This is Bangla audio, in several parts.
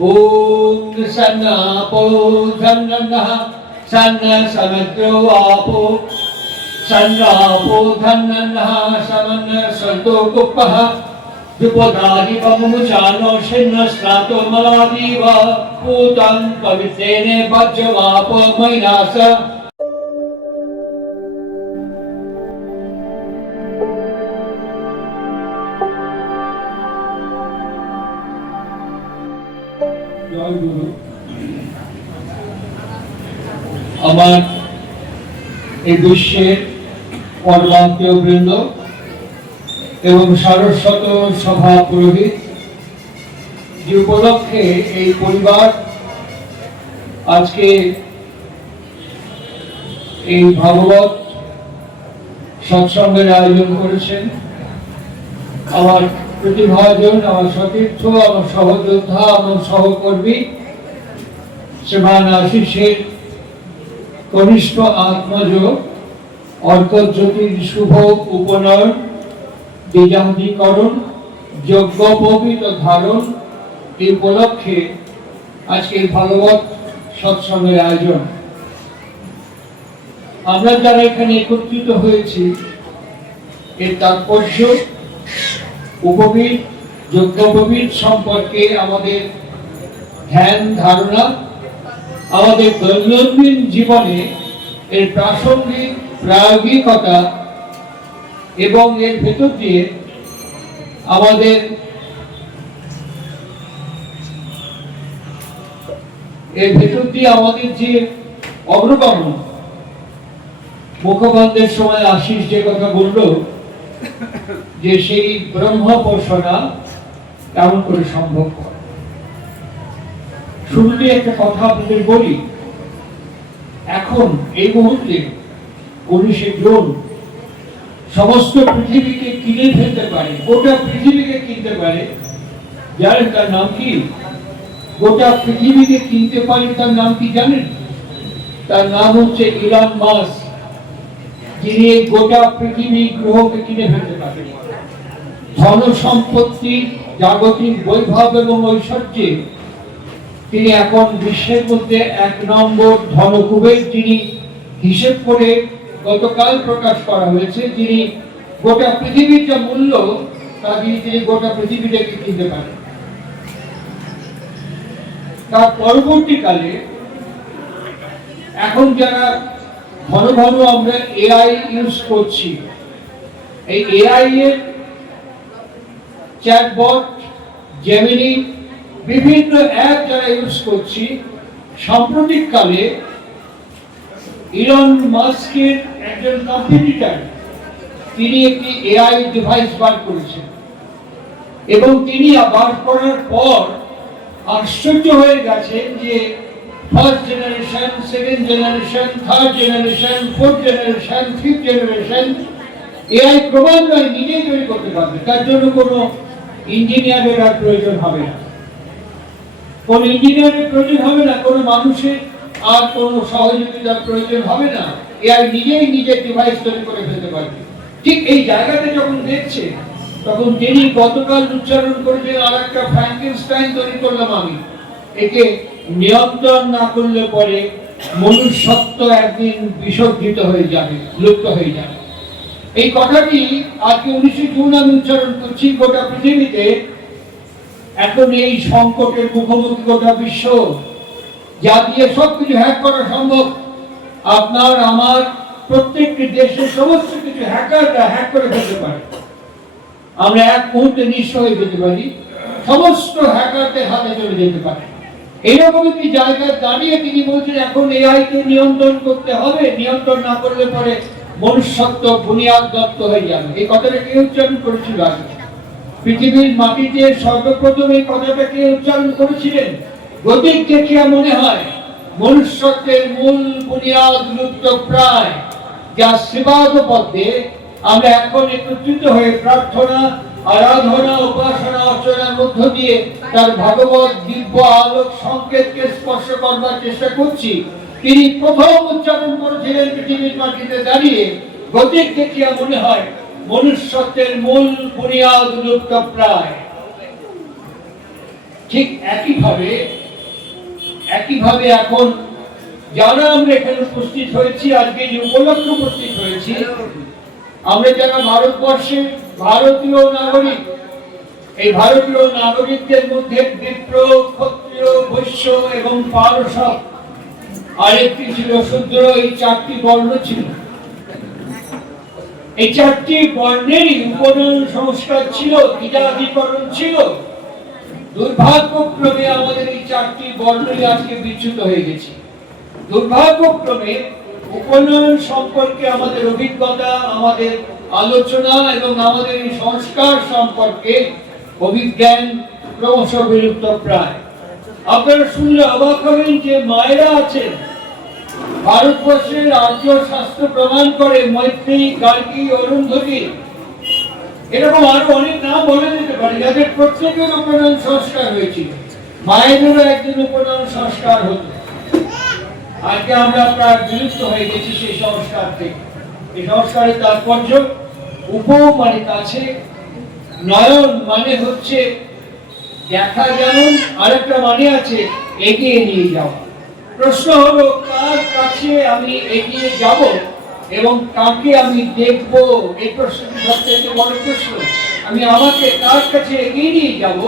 ओम सन्ना पो धन्नः सन्न समग्रो आपो सन्नापो धन्नः समन्न संतो कुप्पः विपदादि बमुचानो शिन्न स्नातो मलादीव पूतं पवित्रेणे वज्रवापो मैनास আমার এই বিশ্বের পরমাত্মীয় বৃন্দ এবং সারস্বত সভা পুরোহিত যে উপলক্ষে এই পরিবার আজকে এই ভাগবত সৎসঙ্গের আয়োজন করেছেন, আমার প্রতিভাজন, আমার সতীর্থ, আমার সহযোদ্ধা, আমার সহকর্মী শ্রীমান আশিসের কনিষ্ঠ আত্মজ অর্কজ্যোতির শুভ উপনয়ন, দ্বিজান্তিকরণ, যজ্ঞোপবীত ধারণ এই উপলক্ষে আজকের ভাগবত সৎসঙ্গের আয়োজন। আমরা যারা এখানে একত্রিত হয়েছি এর তাৎপর্য উপবীত যজ্ঞোপবীত সম্পর্কে আমাদের ধ্যান ধারণা, আমাদের দৈনন্দিন জীবনে এর প্রায়োগিকতা এবং এর ভেতর দিয়ে আমাদের যে অগ্রগমন, মুখবন্ধের সময় আশিস যে কথা বলল যে সেই ব্রহ্মোপাসনা কেমন করে সম্ভব হয়। শুরুতে একটা কথা আপনাদের বলি, এখন এই মুহূর্তে 19শে জুন সমস্ত পৃথিবীকে কিনে ফেলতে পারে, গোটা পৃথিবীকে কিনতে পারে। জানেন তার নাম কি? গোটা পৃথিবীকে কিনতে পারে তার নাম কি জানেন? তার নাম হচ্ছে ইলন মাস্ক, যিনি এই গোটা পৃথিবী গ্রহকে কিনে ফেলতে পারে। ধন সম্পত্তি, জাগতিক বৈভব এবং ঐশ্বর্যে তিনি এখন বিশ্বের মধ্যে 1 নম্বর ধনকুবের, যিনি হিসেব করে গতকাল প্রকাশ করা হয়েছে, যিনি গোটা পৃথিবীর যা মূল্য তা দিয়ে তিনি গোটা পৃথিবীটাকে কিনতে পারেন। তার পরবর্তীকালে এখন যারা ঘন ঘন আমরা এআই ইউজ করছি, এই এআই এর চ্যাটবট, জেমিনি, বিভিন্ন অ্যাপ যারা ইউজ করছি, সাম্প্রতিককালে ইলন মাস্কের একজন কম্পিটিটর তিনি একটি এআই ডিভাইস বার করেছেন এবং তিনি বার করার পর আশ্চর্য হয়ে গেছেন যে first generation, second generation, third generation, fourth generation, fifth generation AI ক্রমান্বয়ে নিজেই তৈরি করতে পারবে। তার জন্য কোনো ইঞ্জিনিয়ারের আর প্রয়োজন হবে না, কোন ইঞ্জিনিয়ারের প্রয়োজন হবে না, কোনো মানুষের আর কোনো সহযোগিতার প্রয়োজন হবে না। এআই নিজেই নিজের ডিভাইস তৈরি করে ফেলতে পারবে। ঠিক এই জায়গাতে যখন দেখছে তখন তিনি গতকাল উচ্চারণ করেছেন, আর একটা ফ্র্যাঙ্কেনস্টাইন তৈরি করলাম আমি, একে নিয়ন্ত্রণ না করলে পরে মনুষ্যত্ব একদিন বিসর্জিত হয়ে যাবে, লুপ্ত হয়ে যাবে। এই কথাটি আজকে 19শে জুন আমি উচ্চারণ করছি। গোটা পৃথিবীতে এখন এই সংকটের মুখোমুখি গোটা বিশ্ব, যা দিয়ে সবকিছু হ্যাক করা সম্ভব। আপনার আমার প্রত্যেকটি দেশের সমস্ত কিছু হ্যাকাররা হ্যাক করে ফেলতে পারে। আমরা এক মুহূর্তে নিঃস্ব হয়ে যেতে পারি, সমস্ত হ্যাকারদের হাতে চলে যেতে পারে। এইরকম একটি জায়গায় দাঁড়িয়ে তিনি বলছেন এখন এআই কে নিয়ন্ত্রণ করতে হবে, নিয়ন্ত্রণ না করলে পরে মনুষ্যত্ব বুনিয়াদ দত্ত হয়ে যাবে। এই কথাটা কে উচ্চারণ করেছিল আগে? পৃথিবীর মাটিতে সর্বপ্রথম এই কথাটা কে উচ্চারণ করেছিলেন? গতিক দেখিয়া মনে হয় মনুষ্যত্বের মূল বুনিয়াদ লুপ্ত প্রায়। যা সেবাদ পদ্মে আমরা এখন একত্রিত হয়ে প্রার্থনা, আরাধনা, উপাসনা, অর্চনার মধ্য দিয়ে তার ভাগবত দিব্য আলোক সংকেতকে স্পর্শ করবার চেষ্টা করছি। তিনি প্রথম উচ্চারণ করেছিলেন পৃথিবীর মাটিতে দাঁড়িয়ে, গতিক দেখিয়া মনে হয় মনুষ্যত্বের মূল বুনিয়াদ লুপ্ত প্রায়। ঠিক একইভাবে এখন যারা আমরা এখানে উপস্থিত হয়েছি, আজকে যে উপলক্ষে উপস্থিত হয়েছি, আমরা যারা ভারতবর্ষের ভারতীয় নাগরিক, এই ভারতীয় নাগরিকদের মধ্যে বিপ্র, ক্ষত্রিয়, বৈশ্য এবং পারসব, আরেকটি ছিল শূদ্র, এই চারটি বর্ণ ছিল। এই চারটি বর্ণেরই উপনয়ন সংস্কার ছিল, বিজাতীকরণ ছিল। দুর্ভাগ্যক্রমে আমাদের এই চারটি বর্ণই আজকে বিচ্যুত হয়ে গেছে। দুর্ভাগ্যক্রমে উপনয়ন সম্পর্কে আমাদের অভিজ্ঞতা, আমাদের আলোচনা এবং আমাদের এই সংস্কার সম্পর্কে অভিজ্ঞান ক্রমশ বিলুপ্ত প্রায়। আপনারা শুনলে অবাক হবেন যে মায়েরা আছেন ভারতবর্ষের আর্য শাস্ত্র প্রমাণ করে মৈত্রী, গার্গী, অরুন্ধতী, এরকম আরো অনেক নাম বলে দিতে পারে, যাদের প্রত্যেকের উপনয়ন সংস্কার হয়েছিল। মায়েদেরও একদিন উপনয়ন সংস্কার হতো। আজকে আমরা প্রায় বিলুপ্ত হয়ে গেছি সেই সংস্কার থেকে। এই সংস্কারের তাৎপর্য উপ মানে কাছে, নয়ন মানে হচ্ছে দেখা, যেমন আরেকটা মানে আছে এগিয়ে নিয়ে যাওয়া। প্রশ্ন হলো কার কাছে আমি এগিয়ে যাব এবং কাকে আমি দেখব? এই প্রশ্নটি সবচেয়ে বড় প্রশ্ন। আমি আমাকে কার কাছে এগিয়ে নিয়ে যাব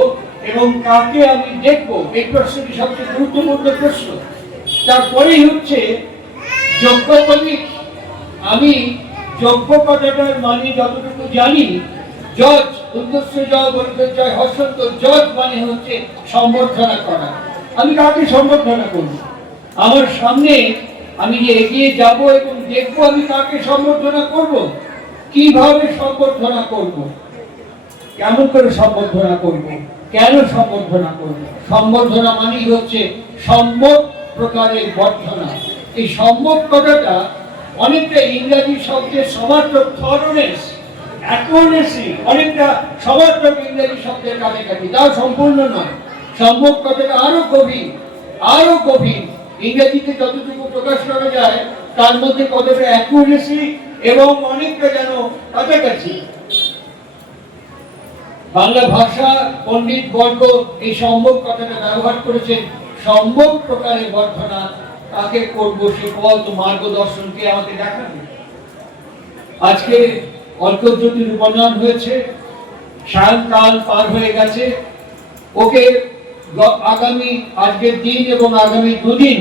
এবং কাকে আমি দেখব, এই প্রশ্নটি সবচেয়ে গুরুত্বপূর্ণ প্রশ্ন। তারপরেই হচ্ছে যোগ্য বলি। আমি যোগ্য কথাটার মানে যতটুকু জানি, জজ, উদ্দেশ্য জয় বলতে জয় হর্ষন্ত, জজ মানে হচ্ছে সম্বর্ধনা করা। আমি কাকে সম্বর্ধনা করব? আমার সামনে আমি যে এগিয়ে যাব এবং দেখব, আমি কাকে সম্বর্ধনা করব? কিভাবে সম্বর্ধনা করব? কেমন করে সম্বর্ধনা করব? কেন সম্বর্ধনা করব? সম্বর্ধনা মানেই হচ্ছে সম্যক প্রকারের বর্ধনা। এই সম্যক কথাটা অনেকটা ইংরেজি শব্দের সমার্থক, থরনেস, অ্যাকুরেসি, অনেকটা সমার্থক ইংরেজি শব্দের কাছাকাছি, তাও সম্পূর্ণ নয়। সম্যক কথাটা আরো গভীর। ইংরেজিতে যতটুকু প্রকাশ করা যায় তার মধ্যে কতটা অ্যাকুরেসি এবং অনেকটা যেন কাছাকাছি। বাংলা ভাষা পণ্ডিত বর্গ এই সম্যক কথাটা ব্যবহার করেছেন। সম্যক প্রকারের বর্ধনা কাকে করব, সে পথ মার্গদর্শনকে আমাকে দেখাবে। আজকে অর্কজ্যোতির উপনয়ন হয়েছে, সায়ংকাল পার হয়ে গেছে। ওকে আগামী আজকের দিন এবং আগামী দুদিন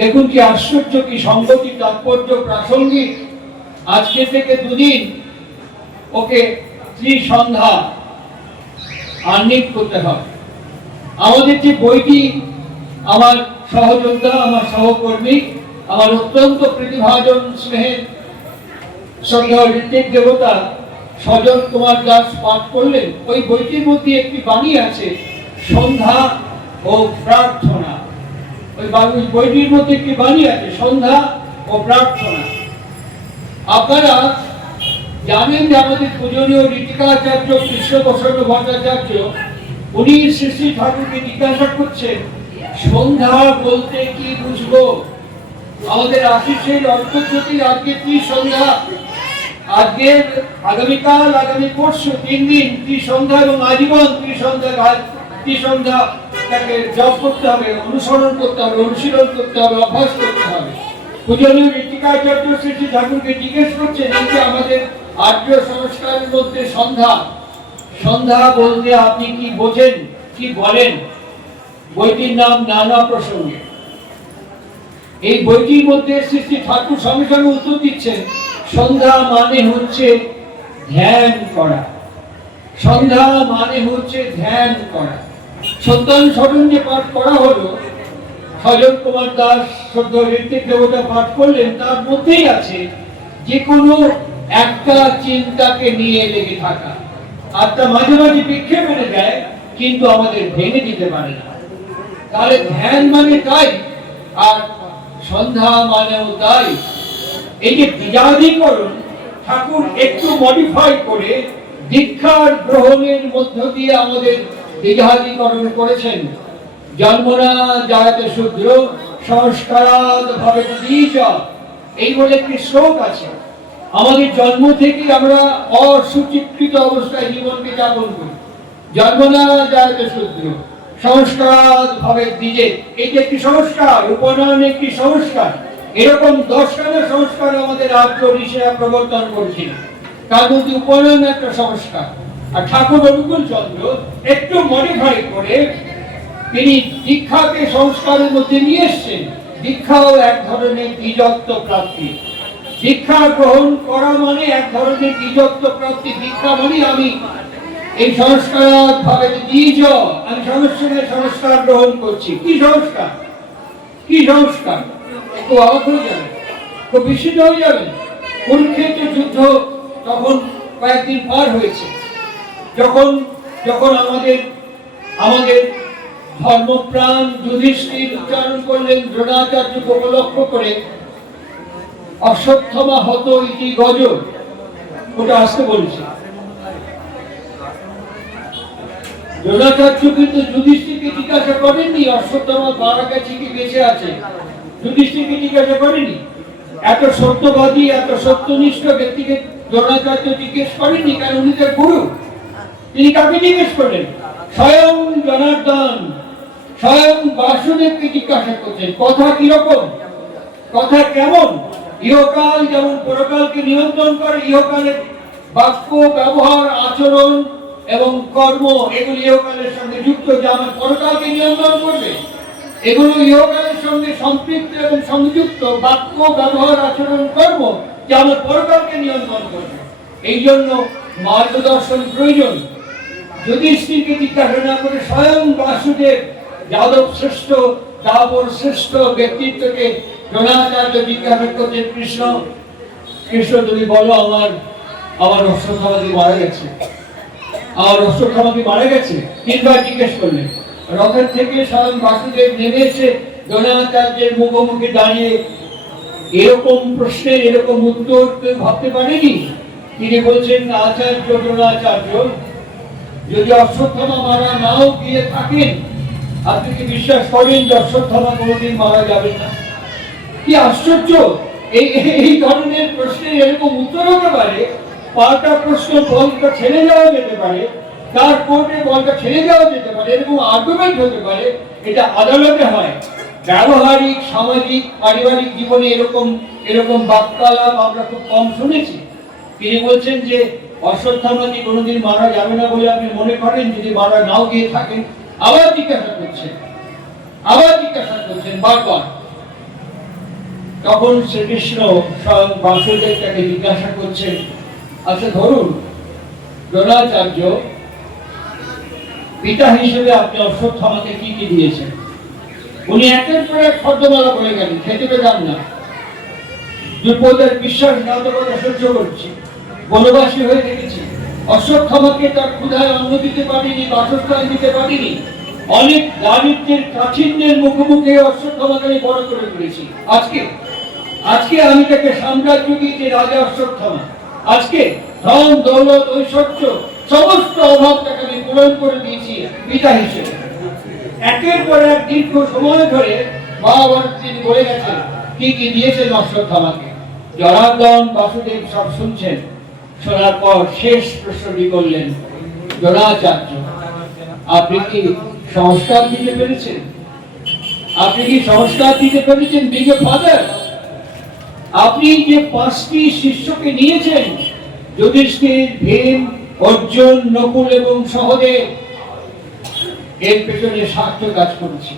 দেখুন কি আশ্চর্য, কি সংগতি, তাৎপর্য, প্রাসঙ্গিক। আজকে থেকে দুদিন ওকে ত্রিসন্ধ্যা আহ্নিক করতে হবে। আমাদের যে বইটি, আমার সহযোদ্ধা, আমার সহকর্মী, আমার অত্যন্ত প্রতিভাজন স্নেহের শ্রদ্ধেয় ঋত্বিক দেবতা সজল কুমার দাস পাঠ করলেন, ওই বইটির মধ্যে একটি বাণী আছে, সন্ধ্যা ও প্রার্থনা। ওই বইটির মধ্যে একটি বাণী আছে, সন্ধ্যা ও প্রার্থনা। আপনারা জানেন যে আমাদের পূজনীয় ঋতিকাচার্য কৃষ্ণপ্রসন্ন ভট্টাচার্য, উনি শ্রী শ্রী ঠাকুরকে জিজ্ঞাসা করছেন, সন্ধ্যা বলতে কি বুঝবো? আমাদের আশিসের অর্কজ্যোতির আজকে ত্রিসন্ধ্যা, আজকে আগামীকাল, আগামী পরশু 3 দিন ত্রিসন্ধ্যা এবং আজীবন ত্রিসন্ধ্যাটাকে জপ করতে হবে, অনুসরণ করতে হবে, অনুশীলন করতে হবে, অভ্যাস করতে হবে। পূজনীয় ঋতিকাচার্য শ্রী শ্রী ঠাকুরকে জিজ্ঞেস করছেন, এই যে আমাদের আর্য সংস্কারের মধ্যে সন্ধ্যা বলতে আপনি কি বোঝেন, কি বলেন? বইটির নাম নানা প্রসঙ্গে। এই বইটির মধ্যে শ্রী শ্রী ঠাকুর সঙ্গে সঙ্গে উত্তর দিচ্ছেন, সন্ধ্যা মানে হচ্ছে ধ্যান করা। সন্ধ্যা মানে হচ্ছে ধ্যান করা। সন্তান স্মরণ যে পাঠ করা হলো, সজল কুমার দাস শ্রদ্ধ ঋত্বিক দেবতা পাঠ করলেন, তার মধ্যেই আছে যে কোনো একটা চিন্তাকে নিয়ে লেগে থাকা। আত্মা মাঝে মাঝে বিক্ষেপ এনে দেয়, কিন্তু আমাদের ভেঙে দিতে পারে না। তাহলে ধ্যান মানে তাই, আর সন্ধ্যা মানেও তাই। এই যে বিজাতীকরণ ঠাকুর একটু মডিফাই করে দীক্ষার গ্রহণের মধ্য দিয়ে আমাদের বিজাতীকরণ করেছেন। জন্মনা জায়তে শূদ্র সংস্কারাৎ ভবেৎ দ্বিজ, এই বলে একটি শ্লোক আছে। আমাদের জন্ম থেকে আমরা অসুচিকৃত অবস্থায় জীবনকে যাপন করি। জন্মনা জায়তে শূদ্র, সংস্কার ভাবে দিকে, এটি একটি সংস্কার, উপনয়ন একটি সংস্কার। এরকম 10খানা সংস্কার আমাদের আর্য ঋষিরা প্রবর্তন করেছিল, তার মধ্যে উপনয়ন একটা সংস্কার। আর ঠাকুর অনুকূল চন্দ্র একটু মডিফাই করে তিনি দীক্ষাকে সংস্কারের মধ্যে নিয়ে এসছেন। দীক্ষাও এক ধরনের দ্বিজত্ব প্রাপ্তি। দীক্ষা গ্রহণ করা মানে এক ধরনের দ্বিজত্ব প্রাপ্তি। দীক্ষা মানে আমি এই সংস্কার ভাবে দ্বিজ, আমি সংস্কারের সংস্কার গ্রহণ করছি। কি সংস্কার? কি সংস্কার? একটু অবাক হয়ে যাবে, খুব বিস্মিত হয়ে যাবেন। কুরুক্ষেত্রের যুদ্ধ তখন কয়েকদিন পার হয়েছে, যখন যখন আমাদের আমাদের ধর্মপ্রাণ যুধিষ্ঠির উচ্চারণ করলেন দ্রোণাচার্যকে উপলক্ষ করে, অশ্বত্থামা হত ইতি গজ, ওটা আসতে বলছে। দ্রোণাচার্য কিন্তু যুধিষ্ঠিরকে জিজ্ঞাসা করেননি অশ্বত্থামা মারা গেছে কি বেঁচে আছে, যুধিষ্ঠিরকে জিজ্ঞাসা করেনি। এত সত্যবাদী, এত সত্যনিষ্ঠ ব্যক্তিকে দ্রোণাচার্য জিজ্ঞেস করেননি, কারণ উনি তার গুরু। তিনি কাকে জিজ্ঞেস করলেন? স্বয়ং জনার্দন, স্বয়ং বাসুদেবকে জিজ্ঞাসা করছেন। কথা কিরকম, কথা কেমন? ইহকাল যেমন পরকালকে নিয়ন্ত্রণ করে, ইহকালের বাক্য, ব্যবহার, আচরণ এবং কর্ম এগুলি ইহকালের সঙ্গে যুক্ত, যা আমার পরকালকে নিয়ন্ত্রণ করবে। এগুলো ইহকালের সঙ্গে সম্পৃক্ত এবং সংযুক্ত বাক্য, ব্যবহার, আচরণ, কর্ম, যা আমার পরকালকে নিয়ন্ত্রণ করবে। এই জন্য মার্গদর্শন প্রয়োজন। যুধিষ্ঠিরকে জিজ্ঞাসা না করে স্বয়ং বাসুদেব, যাদব শ্রেষ্ঠ, দাবর শ্রেষ্ঠ ব্যক্তিত্বকে দ্রোণাচার্য জিজ্ঞাসা করছেন, কৃষ্ণ কৃষ্ণ তুমি বলো, আমার অশ্বত্থামা মারা গেছে, আমার অশ্বত্থামা মারা গেছে। তিনবার জিজ্ঞেস করলেন। রথের থেকে স্বয়ং বাসুদেব নেমে এসে দ্রোণাচার্যের মুখোমুখি দাঁড়িয়ে এরকম প্রশ্নের এরকম উত্তর কেউ ভাবতে পারেনি। তিনি বলছেন, আচার্য দ্রোণাচার্য, যদি অশ্বত্থামা মারা নাও গিয়ে থাকেন, আপনি কি বিশ্বাস করেন যে অশ্বত্থামা কোনোদিন মারা যাবে না? কি আশ্চর্য! এই ধরনের প্রশ্নের এরকম উত্তর হতে পারে। পাল্টা প্রশ্ন বলটা ছেড়ে যাওয়া যেতে পারে, তার কোর্টে বলটা ছেড়ে যাওয়া যেতে পারে, এরকম আর্গুমেন্ট হতে পারে। এটা আদালতে হয়। ব্যবহারিক, সামাজিক, পারিবারিক জীবনে এরকম এরকম বাক্যালাপ আমরা খুব কম শুনেছি। তিনি বলছেন যে অশ্বত্থামা কোনোদিন মারা যাবে না বলে আপনি মনে করেন, যদি মারা নাও গিয়ে থাকেন। আবার জিজ্ঞাসা করছেন বারবার। তখন শ্রীকৃষ্ণ স্বয়ং বাসুদেব তাকে জিজ্ঞাসা করছেন, আচ্ছা ধরুন দ্রোণাচার্য, পিতা হিসেবে আপনি অশ্বত্থামাকে কি কি দিয়েছেন? উনি একের পর এক ফর্দমালা বলে গেলেন, খেতে পেতাম না, দ্রুপদের বিশ্বাসঘাতকতা সহ্য করছি, বনবাসী হয়ে দেখেছি, অশ্বত্থামাকে তার ক্ষুধায় অন্ন দিতে পারিনি, বাসস্থান দিতে পারিনি, অনেক দারিদ্রের কাঠিন্যের মুখোমুখি অশ্বত্থামাকে আমি বড় করে তুলেছি। আজকে আমি তাকে সাম্রাজ্য দিয়েছি, রাজা অশ্বত্থামা। আজকে ধন, দৌলত, ঐশ্বর্য সমস্ত অভাবটাকে আমি পূরণ করে দিয়েছি পিতা হিসেবে। একের পর এক দীর্ঘ সময় ধরে মহাভারত তিনি বলে গেছেন কি কি দিয়েছেন অশ্বত্থামাকে। জনার্দন, বাসুদেব সব শুনছেন। শোনার পর শেষ প্রশ্নটি করলেন, দ্রোণাচার্য, আপনি কি সংস্কার দিতে পেরেছেন? আপনি কি সংস্কার দিতে পেরেছেন? বিগ ফাদার, আপনি যে 5টি শিষ্যকে নিয়েছেন, যুধিষ্ঠির, ভীম, অর্জুন, নকুল এবং সহদেব, এর পেছনে স্বার্থ কাজ করেছে।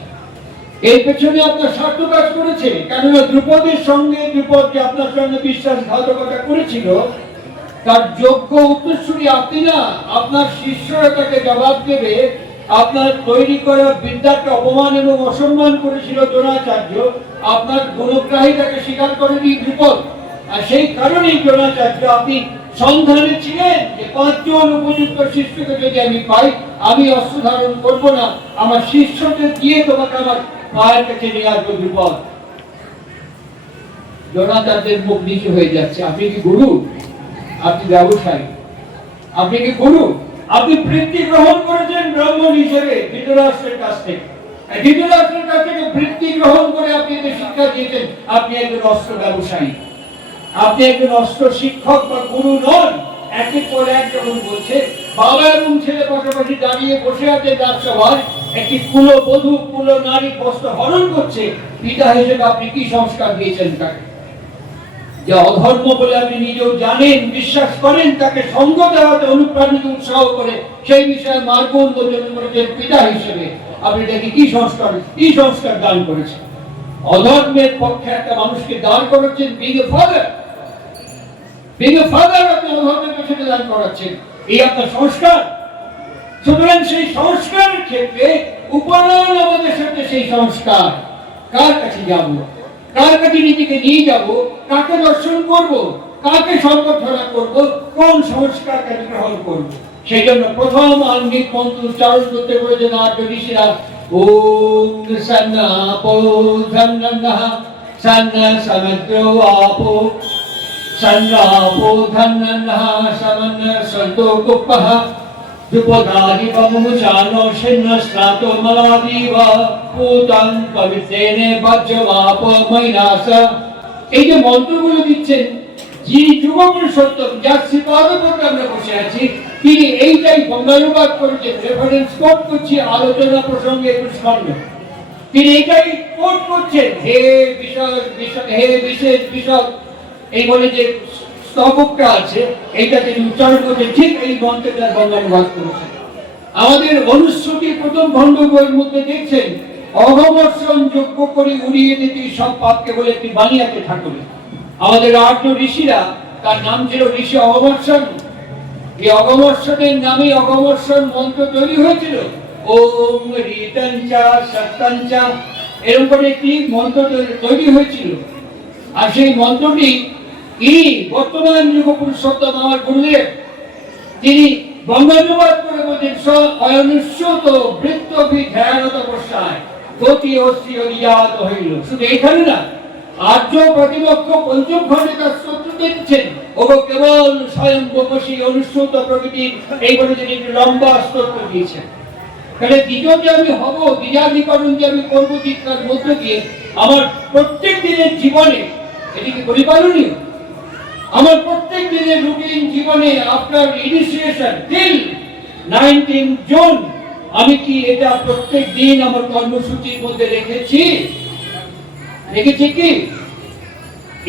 এর পেছনে আপনার স্বার্থ কাজ করেছে। কেননা দ্রুপদের সঙ্গে, দ্রুপদ যে আপনার সঙ্গে বিশ্বাসঘাতকতা করেছিল, তার যোগ্য উত্তরসূরি আপনি না, আপনার শিষ্যরা তাকে জবাব দেবে। আপনার তৈরি করা বিদ্যাকে অপমান এবং অসম্মান করেছিল দ্রোণাচার্য, আপনার গুণগ্রাহিতাকে স্বীকার করেনি দ্রুপদ। আর সেই কারণেই দ্রোণাচার্য আপনি সন্ধানে ছিলেন যে 5 জন উপযুক্ত শিষ্যকে যদি আমি পাই, আমি অস্ত্র ধারণ করবো না, আমার শিষ্যদের দিয়ে তোমাকে আমার পায়ের কাছে নিয়ে আসবো দ্রুপদ। দ্রোণাচার্যের মুখ নিচু হয়ে যাচ্ছে। আপনি কি গুরু? আপনি ব্যবসায়ী। আপনি কি গুরু? আপনি বৃত্তি গ্রহণ করেছেন ব্রাহ্মণ হিসেবে ধৃতরাষ্ট্রের কাছ থেকে। ধৃতরাষ্ট্রের কাছ থেকে বৃত্তি গ্রহণ করে আপনি একে শিক্ষা দিয়েছেন। আপনি একজন অস্ত্র ব্যবসায়ী, আপনি একজন অস্ত্র শিক্ষক বা গুরু নন। একের পর এক যখন বলছে, বাবা এবং ছেলে পাশাপাশি দাঁড়িয়ে বসে আছে রাজসভায়, একটি কুলবধূ কুল নারী বস্ত্র হরণ করছে, পিতা হিসেবে আপনি কি সংস্কার দিয়েছেন তাকে? যে অধর্ম বলে আপনি নিজেও জানেন, বিশ্বাস করেন, তাকে সঙ্গ দেওয়াতে অনুপ্রাণিত উৎসাহ করে সেই বিষয়ে মার্গন বর্জন করেছেন পিতা হিসেবে, আপনি তাকে কি সংস্কার দান করেছেন? অধর্মের পক্ষে একটা মানুষকে দান করেছেন, বিগ ফাদার আপনি অধর্মের পেছনে দান করাচ্ছেন, এই আপনার সংস্কার। সুতরাং সেই সংস্কারের ক্ষেত্রে উপানয়ন আমাদের সাথে সেই সংস্কার, কার কাছে যাব, কার কাছে নিজেকে নিয়ে যাব, কাকে দর্শন করব, কাকে সম্বর্ধনা করব, কোন সংস্কার কাছে গ্রহণ করব। সেই জন্য প্রথম আঙ্গিক মন্ত্র উচ্চারণ করতে বলেছেন আর্য ঋষিরা, ওম সন্না আপো ধন্নঃ সন্না সমুদ্রো আপো সন্না আপো ধন্নঃ সমন্না সন্তো কুপ্পঃ দুপদাদি বমুচানো শিন্ন স্নাতো মলাদিব পুতং পবিত্রেনে বজ্রবাপ মৈনাস। এই যে মন্ত্রগুলো দিচ্ছেন, যিনি যুগপুরুষোত্তম, যার শ্রীপাদের উপর আমরা বসে আছি, তিনি এইটাই বঙ্গানুবাদ করেছেন। রেফারেন্স কোট করছি আলোচনা প্রসঙ্গে 21 খণ্ড, তিনি এইটাই কোট করছেন, হে বিশেষ বিষয় এই বলে যে স্তবকটা আছে, এইটা তিনি উচ্চারণ করছেন, ঠিক এই মন্ত্রটার বঙ্গানুবাদ করেছেন। আমাদের অনুশ্রুতির প্রথম খণ্ড বইয়ের মধ্যে দেখছেন, অঘবর্ষণ যজ্ঞ করে উড়িয়ে দিতে সব পাপকে বলে একটি বাণী আছে ঠাকুরের। আমাদের আর্য ঋষিরা, তার নাম ছিল ঋষি অঘবর্ষণ। এই অঘবর্ষণের নামে অঘবর্ষণ মন্ত্র তৈরি হয়েছিল। ওম ঋতঞ্চা সত্যঞ্চা এরকম করে একটি মন্ত্র তৈরি হয়েছিল। আর সেই মন্ত্রটি ইনি বর্তমান যুগ পুরুষোত্তম আমার গুরুদেব, তিনি বঙ্গানুবাদ করে বলছেন, স অয়নুষ্যত বৃত্তভি ধ্যানত বসায় গতি অস্থি অনিজাত হইল। শুধু এখানে না, আর্য প্রতিপক্ষ পঞ্চম খণ্ডে তার স্তোত্র দিচ্ছেন, ওগো কেবল স্বয়ং বকশী অনুষ্যত প্রকৃতির, এই বলে তিনি একটি লম্বা স্তোত্র দিয়েছেন। তাহলে দ্বিতীয় যে আমি হব, দ্বিজাধিকরণ যে আমি করবো, দীক্ষার মধ্য দিয়ে আমার প্রত্যেক দিনের জীবনে এটি কি পরিপালনীয়? আমার প্রত্যেক দিনের রুটিন জীবনে আপনার ইনিশিয়েশন টিল 19 জুন, আমি কি এটা প্রত্যেক দিন আমার কর্মসূচির মধ্যে রেখেছি কি?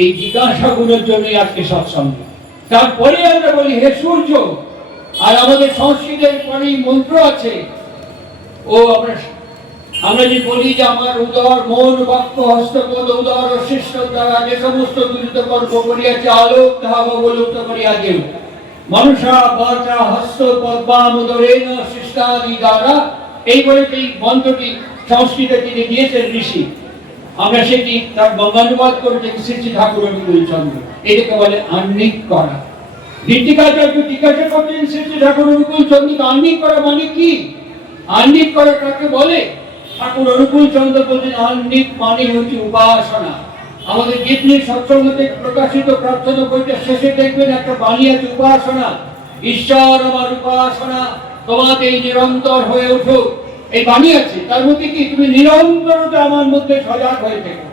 এই জিজ্ঞাসাগুলোর জন্যই আজকে সৎসঙ্গ। তারপরে আমরা বলি হে সূর্য, আর আমাদের সংস্কৃতের পরেই মন্ত্র আছে, ও আমরা যে বলি যে আমার উদর মন বাক্য হস্তপদ উদর শিষ্ট দ্বারা যে সমস্ত দুরিত কর্ম করিয়াছে, আলোক তাহা অবলুপ্ত করিয়া দেব মনুষা বাচা হস্ত পদ্মাম উদরেণ শিষ্টাদি দ্বারা, এই বলে এই মন্ত্রটি সংস্কৃতে তিনি দিয়েছেন ঋষি। আমরা সেটি তার বঙ্গানুবাদ করেছেন শ্রী শ্রী ঠাকুর অনুকূল চন্দ্র। এটাকে বলে আহ্নিক করা। ঋত্বিকাচার্য জিজ্ঞাসা করছেন শ্রী শ্রী ঠাকুর অনুকূল চন্দ্রকে, আহ্নিক করা মানে কি? আহ্নিক করা কাকে বলে? ঠাকুর অনুকূল চন্দ্র বলছেন, আহ্নিক মানে হচ্ছে উপাসনা। আমাদের গীতনির সৎসঙ্গতে প্রকাশিত প্রার্থনা বইটা শেষে দেখবেন একটা বাণী আছে, উপাসনা। ঈশ্বর আমার উপাসনা তোমাতে নিরন্তর হয়ে ওঠো, এই বাণী আছে। তার মধ্যে কি, তুমি নিরন্তরতা আমার মধ্যে সজাগ হয়ে থেকো।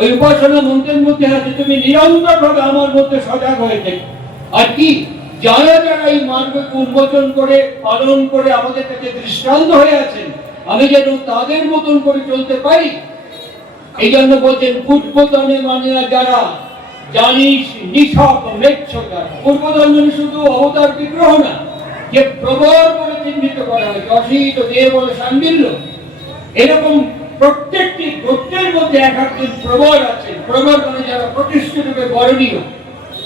ওই উপাসনা মন্ত্রের মধ্যে আছে, তুমি নিরন্তর ভাবে আমার মধ্যে সজাগ হয়ে থেকো। আর কি, যারা যারা এই মার্গকে উন্মোচন করে পালন করে আমাদের কাছে দৃষ্টান্ত হয়ে আছেন, আমি যেন তাদের মতন করে চলতে পারি। এই জন্য বলছেন, পূর্বতনে মানে যারা জানিস নিছক মেচ্ছ যারা। পূর্বতন মানে শুধু অবতার বিগ্রহ না, যে প্রবর বলে চিহ্নিত করা হয়েছে, অসিত দেব বলে সান্ডিল্য, এরকম প্রত্যেকটি গোত্রের মধ্যে এক একজন প্রবর আছেন। প্রবর মানে যারা প্রতিষ্ঠিত রূপে বরণীয়।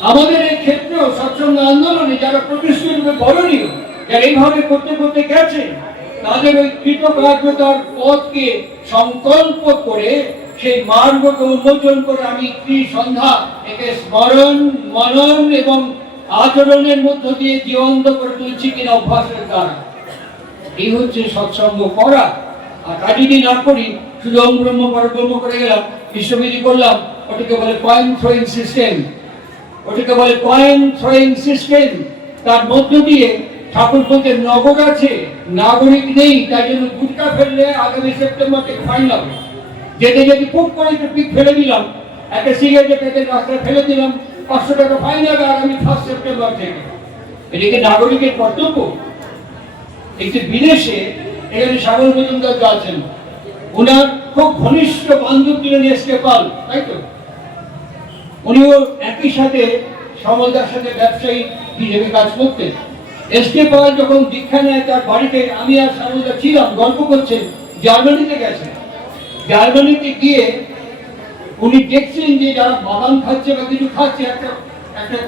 আমাদের এই ক্ষেত্রেও সৎসঙ্গ আন্দোলনে যারা প্রতিষ্ঠিত রূপে বরণীয়, যারা এইভাবে করতে করতে গেছেন, তাদের ওই কৃতকার্যতার পথকে সংকল্প করে সেই মার্গকে উন্মোচন করে আমি সন্ধ্যা একে স্মরণ মনন এবং আচরণের মধ্য দিয়ে জীবন্ত করে তুলছি কিনা অভ্যাসের দ্বারা। এই হচ্ছে সৎসঙ্গ করা। আর তা যদি না করি, শুধু ওম ব্রহ্ম পরব্রহ্ম করে গেলাম, বিশ্ববিধি করলাম, ওটাকে বলে কয়েন থ্রোয়িং সিস্টেম। ওটাকে বলে কয়েন থ্রোয়িং সিস্টেম। তার মধ্য দিয়ে ঠাকুর বলতে নগর আছে, নাগরিক নেই, তাই জন্য গুটকা ফেললে আগামী সেপ্টেম্বর থেকে ফাইন হবে। যেতে যেতে খুব করে একটু পিক ফেলে দিলাম, একটা সিগারেটের প্যাকেট রাস্তায় ফেলে দিলাম, 500 টাকা ফাইন হবে আগামী 1 সেপ্টেম্বর থেকে। এটা কি নাগরিকের কর্তব্য? একটি বিদেশে এখানে সাগর মজুমদার আছেন, ওনার খুব ঘনিষ্ঠ বান্ধব ছিলেন এস.কে পাল, তাই তো? উনিও একই সাথে সমলদার সাথে ব্যবসায়ী হিসেবে কাজ করতেন। এস.কে পাল যখন দীক্ষা নেয় তার বাড়িতে আমি আর সমলদা ছিলাম, গল্প করছেন, জার্মানিতে গেছেন। জার্মানিতে গিয়ে উনি দেখছেন যে যারা বাদাম খাচ্ছে বা কিছু খাচ্ছে একটা একটা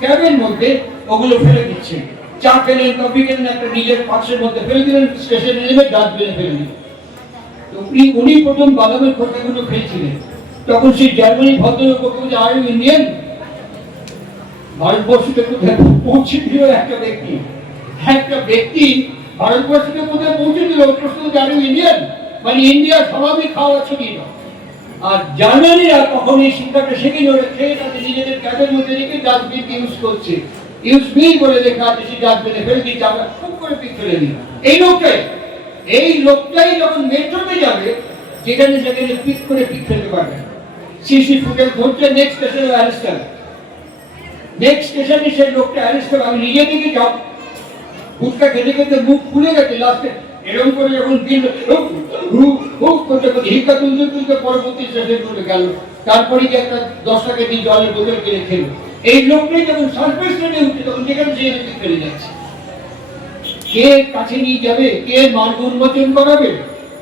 ক্যাবের মধ্যে ওগুলো ফেলে দিচ্ছে। চা খেলেন, কফি খেলেন, একটা নিজের পাশের মধ্যে ফেলে দিলেন, স্টেশনে নেমে ডাস্টবিনে ফেলে দিলেন। উনি প্রথম বাদামের খোসাগুলো খেয়েছিলেন। তখন সেই জার্মানি ভদ্রলোক বলছে, আর ইন্ডিয়ান? ভারতবর্ষকে কোথায় পৌঁছে দিল একটা ব্যক্তি ভারতবর্ষকে কোথায় পৌঁছে দিল প্রশ্ন, আর ইন্ডিয়ান? মানে ইন্ডিয়া স্বাভাবিক খাওয়া ছবি না। আর জার্মানিরা কখন এই শিক্ষাটা শিখে ওরা খেয়ে তাদের নিজেদের ক্যাবের মধ্যে রেখে ডাস্টবিন ইউজ করছে, ইউজ মি বলে লেখা আছে, সেই ডাস্টবিনে ফেলে দিচ্ছে, আমরা খুব করে পিক ফেলে দিই। এই লোকটাই যখন মেট্রোতে যাবে, যেখানে সেখানে পিক করে পিক ফেলতে পারবে, সিসি ফুটেজ ধরছে, নেক্সট স্টেশনে অ্যারেস্ট হবে, নেক্সট স্টেশনে সেই লোকটা অ্যারেস্ট হবে। আমি নিজে থেকে যাও, ফুটকা খেতে খেতে মুখ ফুলে গেছে, লাস্টে এরকম করে যখন হিক্কা তুলতে তুলতে পরবর্তী স্টেশন করে গেল, তারপরে যে একটা 10 টাকা দিয়ে জলের বোতল কিনে খেলো। এই লোকটাই যখন সার্ভিস ট্রেনে উঠছে তখন যেখানে সেখানে ফেলে যাচ্ছে। কে কাছে নিয়ে যাবে? কে মার্গ উন্মোচন করাবে?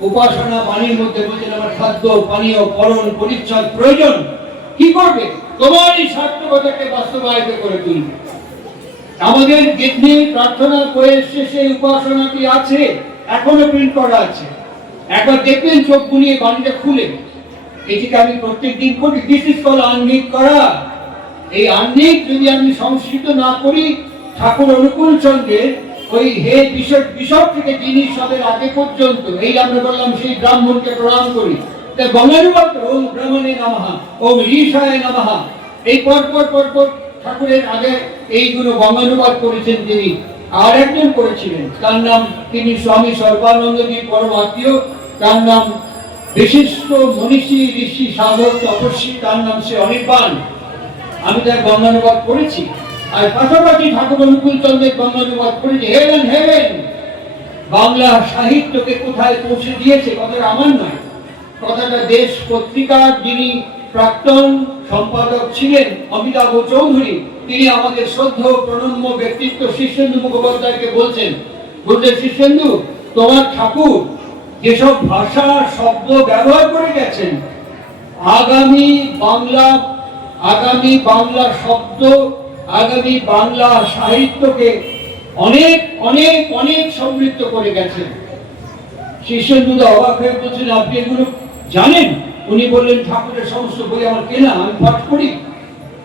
উপাসনা বাণীর মধ্যে বলছেন, আমার খাদ্য পানীয় পরণ পরিচ্ছদ প্রয়োজন। কি করবে? তোমার এই সার্থকতাকে বাস্তবায়িত করে তুলবে। আমাদের গীতনি প্রার্থনা বইয়ের শেষে উপাসনাটি আছে, এখনো প্রিন্ট করা আছে। একবার দেখবেন, চোখ বুলিয়ে বাণীটা খুলে। এটিকে আমি প্রত্যেকদিন করি। দিস ইজ কল আহ্নিক করা। এই আহ্নিক যদি আমি সংস্কৃত না করি, ঠাকুর অনুকূল চন্দ্রের ওই হে বিষব থেকে যিনি সবের আগে পর্যন্ত, এই আমরা বললাম সেই ব্রাহ্মণকে প্রণাম করি, গঙ্গানুবাদ ওম ব্রাহ্মণে নমঃ, ওম ঈশায় নমঃ, এই পরপর ঠাকুরের আগে এইগুলো গঙ্গানুবাদ করেছেন তিনি। আর একজন করেছিলেন, তার নাম, তিনি স্বামী সর্বানন্দজির পরম আত্মীয়, তার নাম বিশিষ্ট মনীষী ঋষি সাধক তপস্বী, তার নাম সে অনির্বাণ। আমি তার গঙ্গানুবাদ করেছি। আর পাশাপাশি ঠাকুর অনুকূল চন্দ্রের গঙ্গানুবাদ করেছি। হেভেন হেভেন বাংলা সাহিত্যকে কোথায় পৌঁছে দিয়েছে, কথাটা আমার নয়, কথাটা দেশ পত্রিকার যিনি প্রাক্তন সম্পাদক ছিলেন অমিতাভ চৌধুরী, তিনি আমাদের শ্রদ্ধেয় প্রণম্য ব্যক্তিত্ব শীর্ষেন্দু মুখোপাধ্যায়কে বলছেন, শীর্ষেন্দু, তোমার ঠাকুর যেসব ভাষা শব্দ ব্যবহার করে গেছেন, আগামী বাংলা শব্দ, আগামী বাংলা সাহিত্যকে অনেক অনেক অনেক সমৃদ্ধ করে গেছেন। শীর্ষেন্দু অবাক হয়ে বলছেন, আপনি এগুলো জানেন? উনি বললেন, ঠাকুরের সমস্ত বই আমার কেনা, আমি পাঠ করি।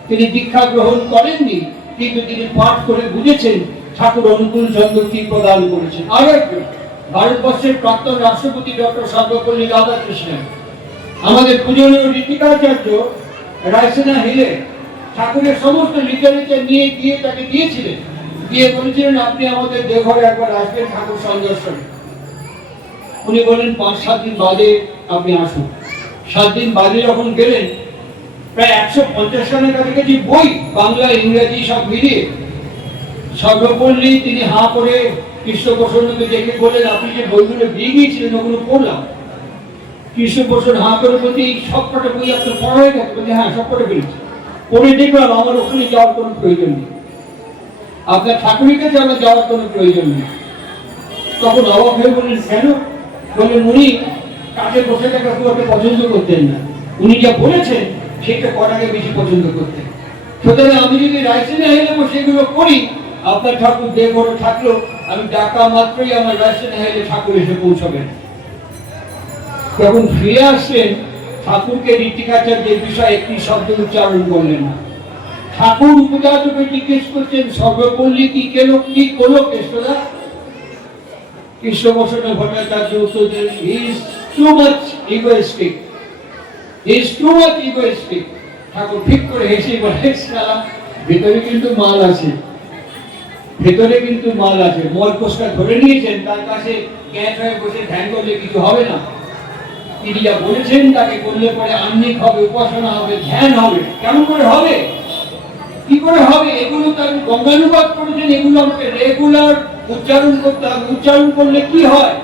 তিনি দীক্ষা গ্রহণ করেননি, কিন্তু তিনি পাঠ করে বুঝেছেন ঠাকুর অনুকূল চন্দ্র কি প্রদান করেছেন। আরো একজন ভারতবর্ষের প্রাক্তন রাষ্ট্রপতি ডক্টর সর্বপল্লী রাধাকৃষ্ণন, আমাদের পূজনীয় ঋতিকাচার্য রায়সেনা হিলে ঠাকুরের সমস্ত লিটারেচার নিয়ে গিয়ে তাকে দিয়েছিলেন, দিয়ে বলেছিলেন, আপনি আমাদের দেওঘরে একবার আসবেন ঠাকুর সন্দর্শনে। উনি বললেন, 5-7 দিন বাদে আপনি আসুন। 7 দিন বাদে যখন গেলেন, প্রায় 150 খানের কাছাকাছি বই, বাংলা ইংরেজি সব মিলিয়ে। সর্বপল্লী তিনি হাঁ করে কৃষ্ণপ্রসন্নকে দেখে বললেন, আপনি যে বইগুলো দিয়ে গিয়েছিলেন ওগুলো পড়লাম। কৃষ্ণপ্রসন্ন হাঁ করে বলতে, এই সবকটা বই আপনার পড়া হয়ে গেছে? বলছে, হ্যাঁ, সবকটা পেয়েছি। পড়ে দেখলাম আমার ওখানে যাওয়ার কোনো প্রয়োজন নেই, আপনার ঠাকুরের কাছে আমার যাওয়ার কোনো প্রয়োজন নেই। তখন অবাক হয়ে বললেন, কেন? বললেন, উনি কাছে বসে থাকা খুব একটা পছন্দ করতেন না, উনি যা বলেছেন সেটা করাকে বেশি পছন্দ করতেন। সুতরাং আমি যদি রাইসেনা হেলে সেগুলো করি, আপনার ঠাকুর দেওঘরে থাকলো, আমি ডাকা মাত্রই আমার রাইসেনা হেলে ঠাকুর এসে পৌঁছবেন। যখন ফিরে আসলেন, ঠাকুরকে ঋতিকাচার্যের বিষয়ে একটি শব্দ উচ্চারণ করলেন না। ঠাকুর উপজাতকে জিজ্ঞেস করছেন, সর্বপল্লী কি করলো কেষ্টদা? কৃষ্ণপ্রসন্ন ভট্টাচার্য উত্তর দিলেন, he is too much egoistic, he is too much egoistic. Thakur ঠিক করে হেসে বলে, ভেতরে কিন্তু মাল আছে, ভেতরে কিন্তু মাল আছে। মলকোষটা ধরে নিয়েছেন, তার কাছে জ্ঞান হয়ে বসে ধ্যান করলে কিছু হবে না। তিনি যা বলেছেন তাকে করলে পরে আহ্নিক হবে, উপাসনা হবে, ধ্যান হবে। কেমন করে হবে? কি করে হবে? এগুলো তার গঙ্গানুবাদ করেছেন, এগুলো আমাকে রেগুলার উচ্চারণ করতে হবে। উচ্চারণ করলে কি হয়?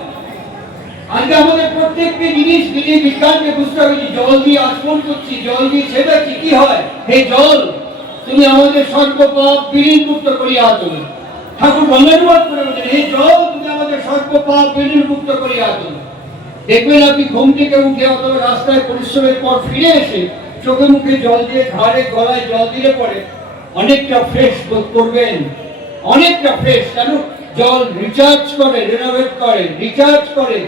আজকে আমাদের প্রত্যেকটি জিনিস বিজ্ঞানকে বুঝতে হবে যে জল দিয়ে আচমন করছি, জল দিয়ে ছেটাচ্ছি, কি হয়? হে জল, তুমি আমাদের সর্ব পাপ বিলীনমুক্ত করিয়া তোলো। ঠাকুর গঙ্গানুবাদ করে বলেন, হে জল, তুমি আমাদের সর্ব পাপ বিলীনমুক্ত করিয়া তোলো। দেখবেন আপনি ঘুম থেকে উঠে অথবা রাস্তায় পরিশ্রমের পর ফিরে এসে চোখে মুখে জল দিয়ে, ঘাড়ে গলায় জল দিলে পরে অনেকটা ফ্রেশ বোধ করবেন, অনেকটা ফ্রেশ। কেন? জল রিচার্জ করে, রিনোভেট করে, রিচার্জ করে।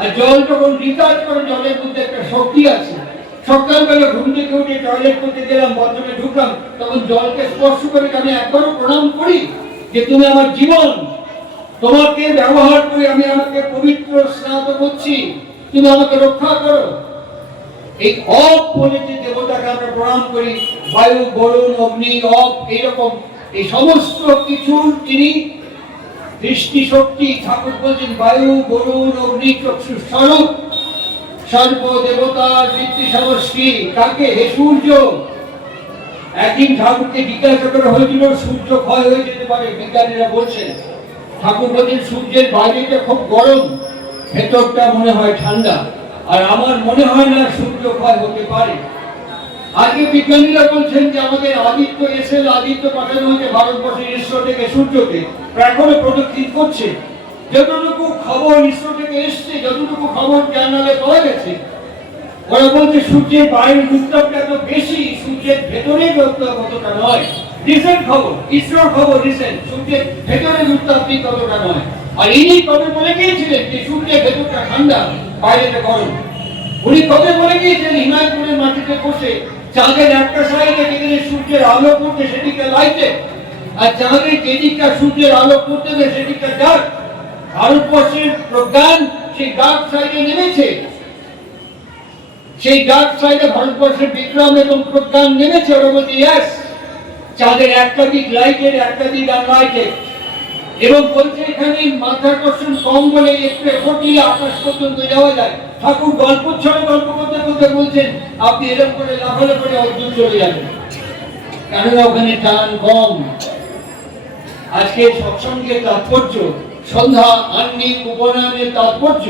আর জল যখন রিচার্জ করে, জলের মধ্যে একটা শক্তি আছে। সকালবেলা ঘুম থেকে উঠে টয়লেট করতে গেলাম, বাথরুমে ঢুকলাম, তখন জলকে স্পর্শ করে আমি একবারও প্রণাম করি যে তুমি আমার জীবন, তোমাকে ব্যবহার করে আমি আমাকে পবিত্র স্নাত করছি, তুমি আমাকে রক্ষা করো। এই অপ বলে যে দেবতাকে আমরা প্রণাম করি, বায়ু, বরুণ, অগ্নি, অপ, এইরকম এই সমস্ত কিছুর তিনি দৃষ্টি শক্তি। ঠাকুর বলছেন বায়ু, বরুণ, অগ্নি চক্ষু স্বরূপ সর্ব দেবতার বৃত্তি সমষ্টি। কাকে? হে সূর্য। একদিন ঠাকুরকে জিজ্ঞাসা করা হয়েছিল সূর্য ক্ষয় হয়ে যেতে পারে, বিজ্ঞানীরা বলছেন। ঠাকুর বলছেন সূর্যের বাইরেটা খুব গরম, ভেতরটা মনে হয় ঠান্ডা, আর আমার মনে হয় না সূর্য ক্ষয় হতে পারে। আজকে বিজ্ঞানীরা বলছেন যে আমাদের আদিত্য এসএল আদিত্য পাঠানো হয়েছে ভারতবর্ষের ইসরো থেকে সূর্যকে, এখনো প্রদক্ষিণ করছে। যতটুকু খবর ইসরো থেকে এসছে, যতটুকু খবর জার্নালে পাওয়া গেছে, ওরা বলছে সূর্যের বাইরের উত্তাপটা এত বেশি, সূর্যের ভেতরের উত্তাপ কতটা নয়। রিসেন্ট খবর, ইসরোর খবর রিসেন্ট, সূর্যের ভেতরের উত্তাপ ঠিক কতটা নয়। আর ইনি কবে বলে গিয়েছিলেন যে সূর্যের ভেতরটা ঠান্ডা, বাইরেটা গরম। উনি কবে বলে গিয়েছিলেন হিমালয়ের মাটিতে বসে চাঁদের একটা সাইডে যেখানে সূর্যের আলো পড়ছে সেদিকে লাইটে, আর চাঁদের যেদিকটা সূর্যের আলো পড়তে সেদিকটা ডার্ক। ভারতবর্ষের প্রজ্ঞান সেই ডার্ক সাইডে নেমেছে, সেই ডার্ক সাইডে ভারতবর্ষের বিক্রম এবং প্রজ্ঞান নেমেছে। ওরা বলছে ইয়েস, চাঁদের একটা দিক লাইটের, একটা দিক আনলাইটেড। এবং বলছে এখানে মাধ্যাকর্ষণ কম বলে একটু ফটিয়ে আকাশ পর্যন্ত যাওয়া যায়। ঠাকুর গল্প ছড়ে গল্প করতে করতে বলছেন আপনি এরকম করে লাফালে করে অর্জুন চলে যাবেন, কেননা ওখানে টান কম। আজকে সৎসঙ্গের তাৎপর্য, সন্ধ্যা আহ্নিক উপনয়নের তাৎপর্য,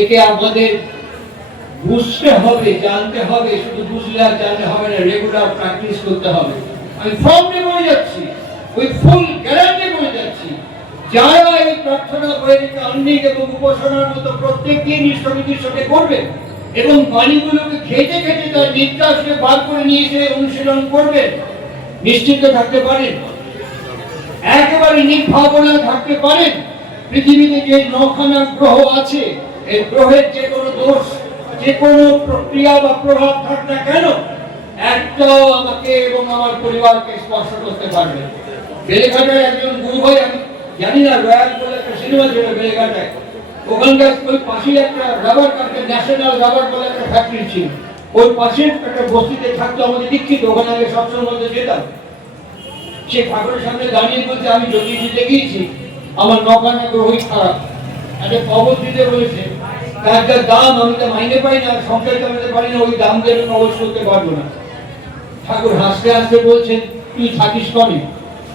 একে আমাদের বুঝতে হবে, জানতে হবে। শুধু বুঝলে আর জানতে হবে না, রেগুলার প্র্যাকটিস করতে হবে। আমি ফর্মে বলে যাচ্ছি, ওই ফুল গ্যারান্টি বলে যাচ্ছি, যারা এই প্রার্থনা বইটিকে আহ্নিক এবং উপাসনার মতো প্রত্যেক দিন ইষ্টবিধির সাথে করবেন এবং বাণীগুলোকে খেটে খেটে তার নির্যাসকে বার করে নিয়ে এসে অনুশীলন করবেন, নিশ্চিত থাকতে পারেন, একেবারে নির্ভাবনা থাকতে পারেন। পৃথিবীতে যে 9খানা গ্রহ আছে, এই গ্রহের যে কোনো দোষ, যে কোনো প্রক্রিয়া বা প্রভাব থাক না কেন, একটাও আমাকে এবং আমার পরিবারকে স্পর্শ করতে পারবে। বেলেঘাটায় একজন গুরু ভাই, আমি জানি না, রয়্যাল বলে একটা সিনেমা ছিল বেলেঘাটায়, ওখানকার ওই পাশেই একটা রাবার কারখানা, ন্যাশনাল রাবার বলে একটা ফ্যাক্টরি ছিল, ওই পাশে একটা বস্তিতে থাকতো আমাদের দীক্ষিত, ওখানে আগে সবসময় মধ্যে যেতাম। সে ঠাকুরের সামনে দাঁড়িয়ে বলছে আমি জ্যোতিষ দিতে গিয়েছি, আমার 9খানা গ্রহই খারাপ, একটা কবজ দিতে বলেছে, তার যা দাম আমি তো মাইনে পাই না, সংসার চালাতে পারি না, ওই দাম দিয়ে আমি কবজ করতে পারবো না। ঠাকুর হাসতে হাসতে বলছেন তুই থাকিস কনে?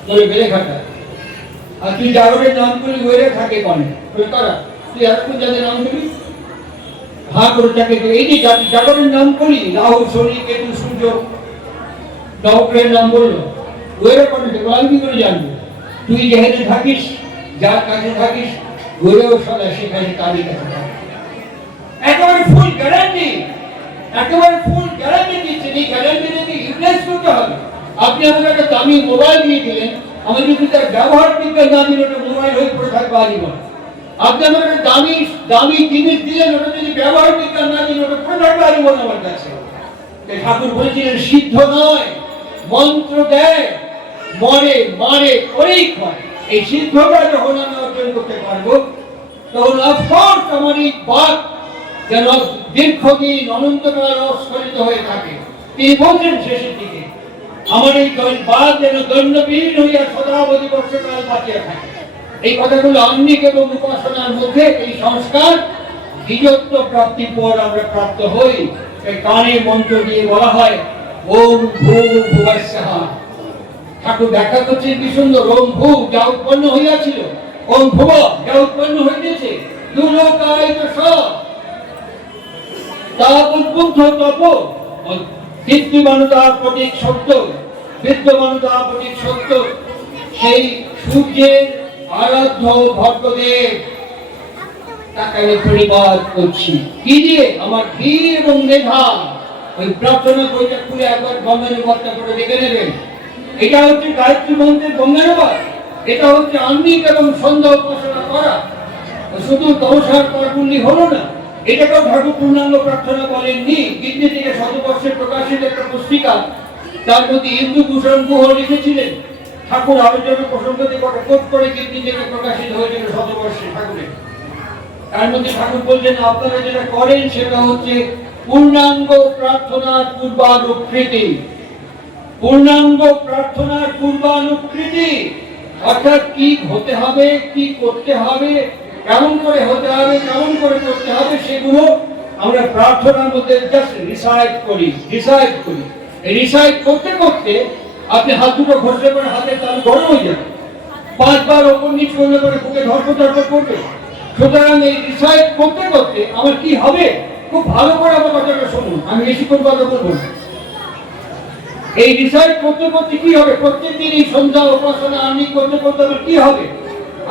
বলে বেলেঘাটা। আর তুই জাগরের নাম করি ওইরা থাকে কনে? বলে কারা? তুই এতক্ষণ যাদের নাম করি হা করে থাকে, এই যে জাগরের নাম করি, রাহু, শনি, কেতু, সূর্য, নবগ্রহের নাম বললো, ওইরা কনে দেখো, আমি কি করে জানবো? তুই যেখানে থাকিস, যার কাছে থাকিস, ঘুরেও সদা সেখানে তারই কাছে থাকে। একেবারে ফুল গ্যারান্টি, একেবারে ফুল গ্যারান্টি দিচ্ছেন। এই গ্যারান্টিটাকে ইউটিলাইজ করতে হবে। আপনি আমাকে একটা দামি মোবাইল দিয়ে দিলেন, আমি যদি তার ব্যবহার বিজ্ঞান না দিলে ওটা মোবাইল হয়ে পড়ে থাকবে আজীবন। আপনি আমাকে একটা দামি দামি জিনিস দিলেন, ওটা যদি ব্যবহার বিজ্ঞান না দিলে ওটা পড়ে থাকবে আজীবন আমার কাছে। ঠাকুর বলেছিলেন সিদ্ধ নয়, মন্ত্র দেয়, মরে মারে করেই খায়। এই সিদ্ধটা যখন আমি অর্জন করতে পারবো, তখন অফকোর্স আমার এই বাক যেন দীর্ঘদিন অনন্তকাল স্খলিত হয়ে থাকে। তিনি বলছেন শেষের দিকে আমার এই বাক যেন দণ্ডবিহীন হইয়া সদাবধি বর্ষকাল বাঁচিয়া থাকে। এই কথাগুলো আহ্নিক এবং উপাসনার মধ্যে এই সংস্কার দ্বিজত্ব প্রাপ্তির পর আমরা প্রাপ্ত হই। কানে মন্ত্র দিয়ে বলা হয় ওম ভূ ভুবস্বঃ ঠাকুর ব্যাখ্যা করছেন কি সুন্দর। ওম ভূ যা উৎপন্ন হইয়াছিল, ওম ভুব যা উৎপন্ন হইতেছে, দুলোকায়িত সব তা উদ্বুদ্ধ তপ কীর্তিমানতা প্রতীক সত্য, বিদ্যমানতা প্রতীক সত্য। সেই সূর্যের আরাধ্য ভক্তদের তাকে আমি প্রণিপাত করছি। কি দিয়ে? আমার ঘি এবং মেধা। ওই প্রার্থনা বইটা খুলে একবার গঙ্গানুবাদটা করে দেখে নেবেন। এটা হচ্ছে গায়ত্রী মন্ত্রের গঙ্গানুবাদ। এটা হচ্ছে আহ্নিক এবং সন্ধ্যা উপাসনা করা। শুধু দশার করগুলি হলো না, এটাকেও ঠাকুর পূর্ণাঙ্গ প্রার্থনা বলেননি। গীতি থেকে শতবর্ষে প্রকাশিত একটা পুস্তিকা, তার মধ্যে ইন্দুভূষণ গুহ লিখেছিলেন। ঠাকুর আলোচনা প্রসঙ্গ দিয়ে কোট করে গীতি থেকে প্রকাশিত হয়েছিল শতবর্ষে ঠাকুরের। তার মধ্যে ঠাকুর বলছেন, আপনারা যেটা করেন সেটা হচ্ছে পূর্ণাঙ্গ প্রার্থনার পূর্বানুকৃতি। পূর্ণাঙ্গ প্রার্থনার পূর্বানুকৃতি অর্থাৎ কি হতে হবে, কি করতে হবে, কেমন করে হতে হবে, কেমন করে করতে হবে, সেগুলো আমরা প্রার্থনার মধ্যে জাস্ট রিসাইট করি। এই রিসাইট করতে করতে আপনি হাত দুটো ঘষলে পরে হাতের তালু গরম হয়ে যাবে। 5 বার ওপর নিচ করলে পরে বুকে ধরপড় করবে। সুতরাং এই রিসাইট করতে করতে আমার কি হবে, খুব ভালো করে আমার কথাটা শুনুন, আমি বেশিক্ষণ কথা বলবো না। এই রিসাইট করতে করতে কি হবে, প্রত্যেকদিন এই সন্ধ্যা উপাসনা আমি করতে করতে আমার কি হবে,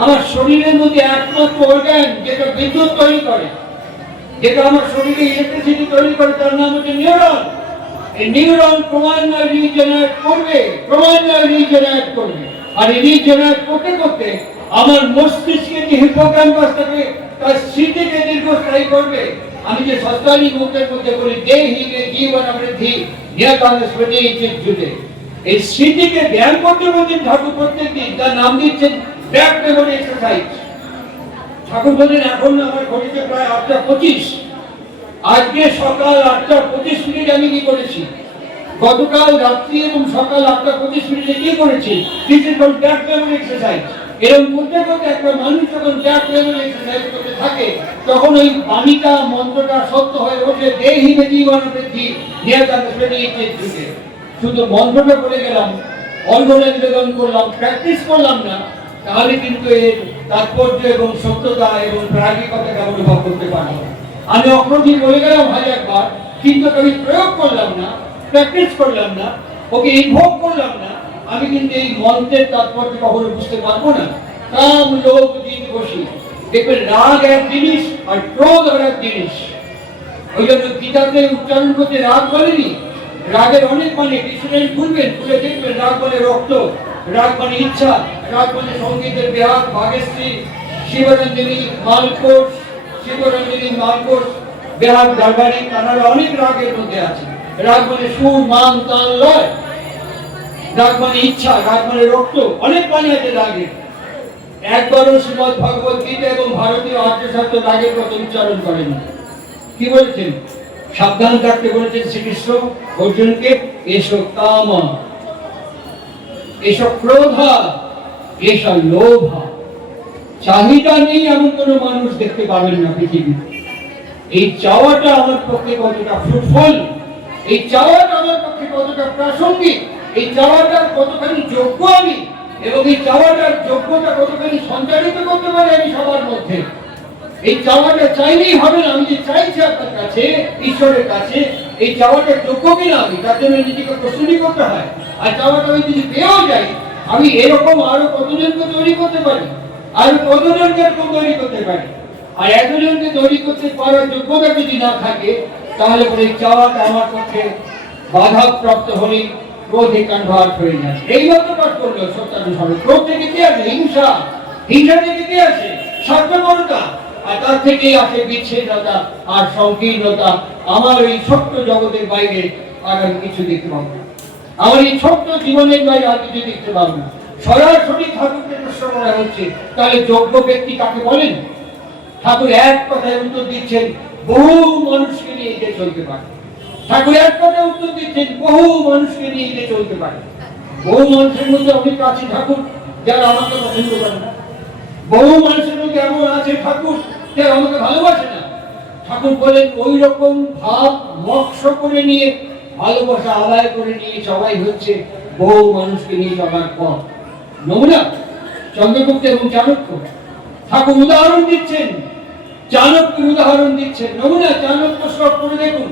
আমার শরীরের মধ্যে একমাত্র অর্গান যেটা বিদ্যুৎ তৈরি করে, যেটা আমার শরীরে ইলেকট্রিসিটি তৈরি করে, তার নাম হচ্ছে নিউরন। এই নিউরন ক্রমান্বয়ে রিজেনারেট করবে। আর এই রিজেনারেট করতে করতে আমার মস্তিষ্কে যে হিপোক্যাম্পাসটাকে তার স্মৃতিকে দীর্ঘস্থায়ী করবে। আমি যে সস্তানি মুখের মধ্যে বলি, দেহিকে জীবন বৃদ্ধি নিয়তন স্মৃতি চিত্তে, এই স্মৃতিকে ধ্যান করতে বলছেন ঠাকুর প্রত্যেকদিন। তার নাম দিচ্ছেন ব্যাক মেমোরি এক্সারসাইজ। ঠাকুর বলেন, এখন আমার ঘড়িতে প্রায় 8:25। আজকে সকাল 8:25 আমি কি করেছি, গতকাল রাত্রি এবং সকাল 8:25 কি করেছি, this is called back memory exercise. এরকম করতে করতে একটা মানুষ যখন ব্যাক মেমোরি এক্সারসাইজ করতে থাকে, তখন ওই বাণীটা মন্ত্রটা সত্য হয়ে ওঠে, দেহিকে জীবন বৃদ্ধি নিয়তন স্মৃতি চিত্তে। শুধু মন্ত্রটা বলে গেলাম, অর্ঘ্য নিবেদন করলাম, প্র্যাকটিস করলাম না, তাহলে কিন্তু এর তাৎপর্য এবং সত্যতা এবং প্রায়োগিকতাকে অনুভব করতে পারবো না। আমি অক্ষরটি বলে গেলাম 1000 বার, কিন্তু আমি প্রয়োগ করলাম না, প্র্যাকটিস করলাম না, ওকে ইনভোক করলাম না, আমি কিন্তু এই মন্ত্রের তাৎপর্য কখনো বুঝতে পারবো না। কাম লোভ জিত বসি, দেখবেন রাগ এক জিনিস আর ক্রোধ আর এক জিনিস। ওই জন্য গীতাতে উচ্চারণ করতে রাগ বলেনি। রাগের অনেক মানে, কৃষ্ণের খুলবেন, খুলে দেখবেন রাগ মানে রক্ত, রাগ মানে ইচ্ছা, রাগ মানে সঙ্গীতের বিহার, ভাগেশ্রী, শিবরঞ্জনী মালকোষ, বিহার দরবারি, তারা অনেক রাগের মধ্যে আছে। রাগ মানে সুর, মান, তাল, লয়। রাগ মানে ইচ্ছা, রাগ মানে রক্ত, অনেক মানে আছে রাগের। একবারও শ্রীমদ ভগবত গীতা এবং ভারতীয় আর্যশাস্ত্র রাগের কথা উচ্চারণ করেন। কি বলেছেন? সাবধান থাকতে বলেছেন শ্রীকৃষ্ণ অর্জুনকে, এসো কাম, এসব ক্রোধা, এসব লোভা। চাহিদা নেই এমন কোন মানুষ দেখতে পাবেন না পৃথিবীতে। এই চাওয়াটা আমার পক্ষে কতটা ফ্রুটফুল, এই চাওয়াটা আমার পক্ষে কতটা প্রাসঙ্গিক, এই চাওয়াটার কতখানি যোগ্য আমি, এবং এই চাওয়াটার যোগ্যতা কতখানি সঞ্চারিত করতে পারি আমি সবার মধ্যে। এই চাওয়াটা চাইলেই হবে না। আমি যে চাইছি আপনার কাছে, ঈশ্বরের কাছে, এই চাওয়াটা যোগ্য কিনা আমি, তার জন্য নিজেকে প্রস্তুতি করতে হয়। আর চাওয়াটা আমি যদি পেয়েও যাই, আমি এরকম আরো কতজনকে তৈরি করতে পারি, আর কতজনকে তৈরি করতে পারি। আর এতজনকে তৈরি করতে পারার যোগ্যতা যদি না থাকে, তাহলে এই চাওয়াটা আমার পক্ষে বাধাপ্রাপ্ত হলে ক্রোধে কনভার্ট হয়ে যায়। এই মতো পাঠ করলো সত্যানুসরণ। ক্রোধ থেকে কি আসে? হিংসা। হিংসা থেকে কি আসে? স্বার্থপরতা। আর তার থেকেই আসে বিচ্ছিন্নতা আর সংকীর্ণতা। আমার এই ছোট্ট জগতের বাইরে আর আমি কিছু দেখতে পাবো না, আমার এই ছোট্ট জীবনের বাইরে আর কিছু দেখতে পাবো না। সরাসরি ঠাকুরকে প্রশ্ন করা হচ্ছে, তাহলে যোগ্য ব্যক্তি কাকে বলেন? ঠাকুর এক কথায় উত্তর দিচ্ছেন, বহু মানুষকে নিয়ে এগিয়ে চলতে পারে। ঠাকুর এক কথায় উত্তর দিচ্ছেন, বহু মানুষকে নিয়ে এগিয়ে চলতে পারে। বহু মানুষের মধ্যে অনেক আছে ঠাকুর যারা আমাকে পছন্দ করে না। বহু মানুষের মধ্যে এমন আছে ঠাকুর যারা আমাকে ভালোবাসে না। ঠাকুর বলেন, ওই রকম ভাব মক্ষ করে নিয়ে, ভালোবাসা আদায় করে নিয়ে সবাই হচ্ছে বহু মানুষকে নিয়ে চলার পথ। নমুনা চন্দ্রগুপ্ত এবং চাণক্য। ঠাকুর উদাহরণ দিচ্ছেন, চাণক্যের উদাহরণ দিচ্ছেন। নমুনা চাণক্য শ্লোক পড়ে দেখুন,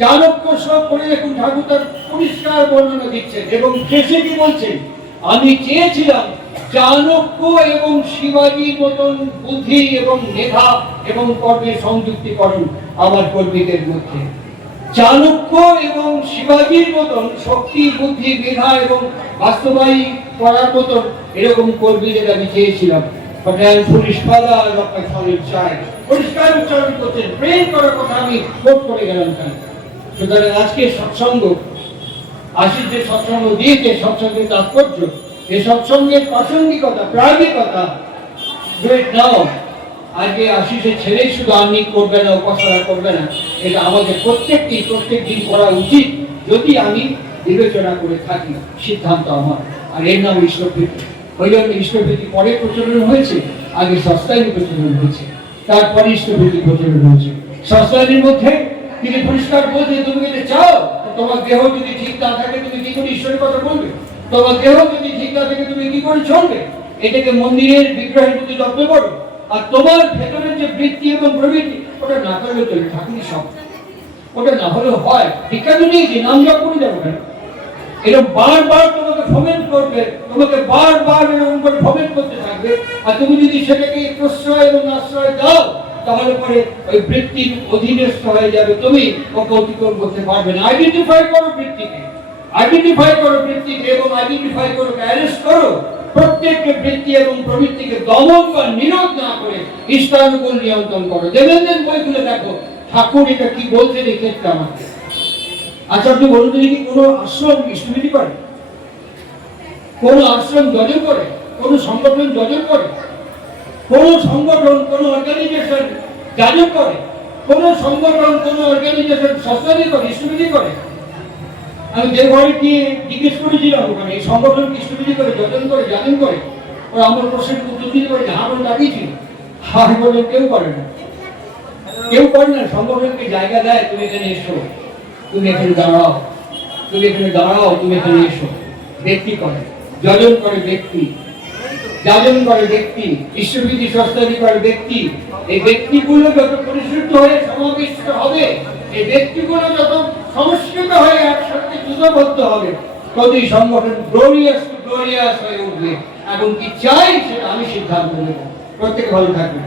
চাণক্য শ্লোক পড়ে দেখুন, ঠাকুর তার পরিষ্কার বর্ণনা দিচ্ছেন এবং শেষে কি বলছেন, আমি চেয়েছিলাম চাণক্য এবং শিবাজীর মতন বুদ্ধি এবং মেধা এবং কর্মের সংযুক্তিকরণ আমার কর্মীদের মধ্যে। চাণক্য এবং শিবাজীর মতন শক্তি, বুদ্ধি, মেধা এবং বাস্তবায়ী করার মতন এরকম কর্মীদের আমি চেয়েছিলাম। পরিষ্কার উচ্চারণ করছেন, প্রেম করার কথা আমি কোট করে গেলাম। সুতরাং আজকে সৎসঙ্গ, আশিস যে সৎসঙ্গ দিয়েছে, সৎসঙ্গের তাৎপর্য, এই সৎসঙ্গের প্রাসঙ্গিকতা, প্রায়োগিকতা নাও। আজকে আশিসের ছেলেই শুধু আর্নি করবে না, উপাসনা করবে না, এটা আমাদের প্রত্যেক দিন করা উচিত, যদি আমি বিবেচনা করে থাকি। সিদ্ধান্ত আমার। আর এর নাম ইষ্টপ্রীতি। ওই জন্য ইষ্টপ্রীতি পরে প্রচলন হয়েছে, আগে সস্তায়নী প্রচলন হয়েছে, তারপরে ইষ্টপ্রীতি প্রচলন হয়েছে। সস্তায়নীর মধ্যে তিনি পরিষ্কার বলছে, তুমি যদি চাও, তোমার দেহ যদি ঠিক না থাকে তুমি কি করে ঈশ্বরের কথা বলবে? তোমার দেহ যদি ঠিক না থাকে তুমি কি করে চলবে? এটাকে মন্দিরের বিগ্রহের প্রতি যত্ন করো। আর তোমার ভেতরের যে বৃত্তি এবং প্রবৃত্তি, ওটা না করলেও চলবে, ঠাকুরই সব। ওটা না হলেও হয়, দীক্ষা তো নিয়েছি, নাম জপ করে যাবো কেন? এরকম বারবার তোমাকে ফমেন্ট করবে, তোমাকে বারবার এরকম করে ফমেন্ট করতে থাকবে। আর তুমি যদি সেটাকে প্রশ্রয় এবং আশ্রয় দাও, তাহলে পরে ওই বৃত্তির অধীনস্থ হয়ে যাবে, তুমি ওকে অতিক্রম করতে পারবে না। আইডেন্টিফাই করো বৃত্তিকে, এবং আইডেন্টিফাই করো, অ্যারেস্ট করো। প্রত্যেককে বৃত্তি এবং প্রবৃত্তিকে দমন বা নিরোধ না করে ইষ্টানুকূল নিয়ন্ত্রণ করো। দেবেন্দ্রের বইগুলো দেখো, ঠাকুর এটা কি বলছে এক্ষেত্রে আমাকে। আচ্ছা, আপনি বলুন তো, কি কোনো আশ্রম ইষ্টবিধি করে? কোন আশ্রম যজন করে? কোন সংগঠন যজন করে? কোন সংগঠন, কোন অর্গানাইজেশন যাজন করে? কোন সংগঠন, কোন অর্গানাইজেশন সস্তানি করে, ইষ্টবিধি করে? আমি দেওঘরে গিয়ে জিজ্ঞেস করেছিলাম, ওখানে এই সংগঠন ইষ্টবিধি করে, যজন করে, যাজন করে? ওরা আমার প্রশ্নের উত্তর দিতে পারে, হাত লাগিয়েছিল। হাত বলে কেউ করে না, কেউ করে না। সংগঠনকে জায়গা দেয়, তুমি এখানে এসো, তুমি এখানে দাঁড়াও, তুমি এখানে দাঁড়াও, তুমি এখানে এসো। ব্যক্তি করে, যজন করে ব্যক্তি, যাজন করে ব্যক্তি, ইষ্টবিধি সস্তানি করে ব্যক্তি। এই ব্যক্তিগুলো যত পরিশুদ্ধ হয়ে সমাবিষ্ট হবে, এই ব্যক্তিগুলো যত সংস্কৃত হয়ে একসাথে যুগবদ্ধ হবে, ততই সংগঠন গ্লোরিয়াস হয়ে উঠবে। এখন কি চাই সেটা আমি সিদ্ধান্ত নেব। প্রত্যেকে ভালো থাকবে,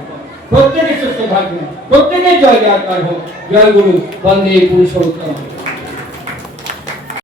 প্রত্যেকে সুস্থ থাকবে, প্রত্যেকের জয় জয়কার হোক। জয় গুরু, বন্দে পুরুষোত্তম।